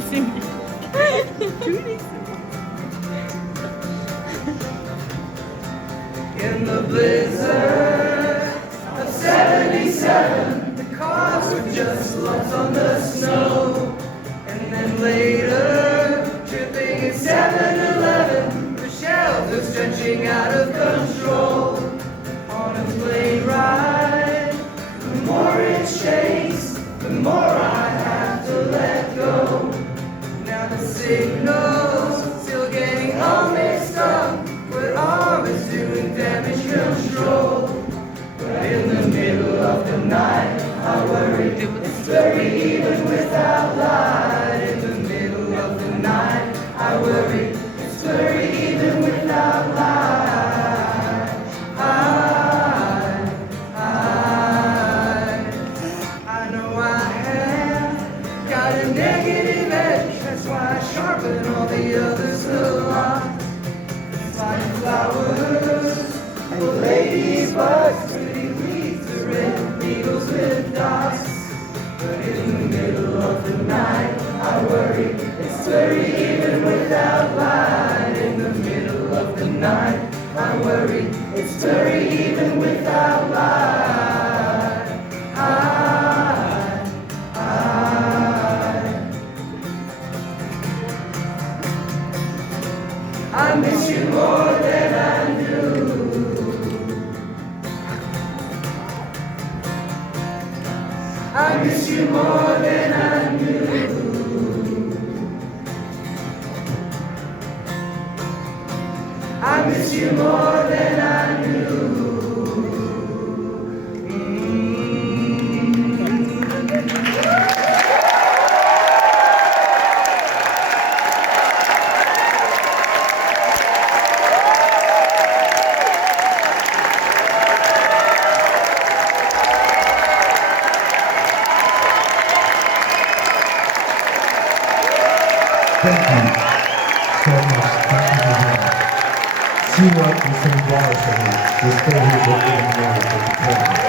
singing. In the blizzard of '77, the cars were just lumps on the snow. And then later, tripping at 7-Eleven, the shells were stretching out of control. On a plane ride, the more it shakes, the more I have to let go. Now the signal's still getting all mixed up. We're always doing damage control. But in the middle of the night, I worry it's very even without light. In the middle of the night, I worry it's very even without light. I know I have got a negative edge. That's why I sharpen all the others a lot. Like flowers, and ladybugs, pretty weeds, the red needles with dots. But in the middle of the night, I worry it's very even without light. In the middle of the night, I worry it's very even without light. I miss you more than I knew. I miss you more than I knew. I miss you more than I knew. Thank you so much. Thank you for that. See what the same bars for me. We're still here working on the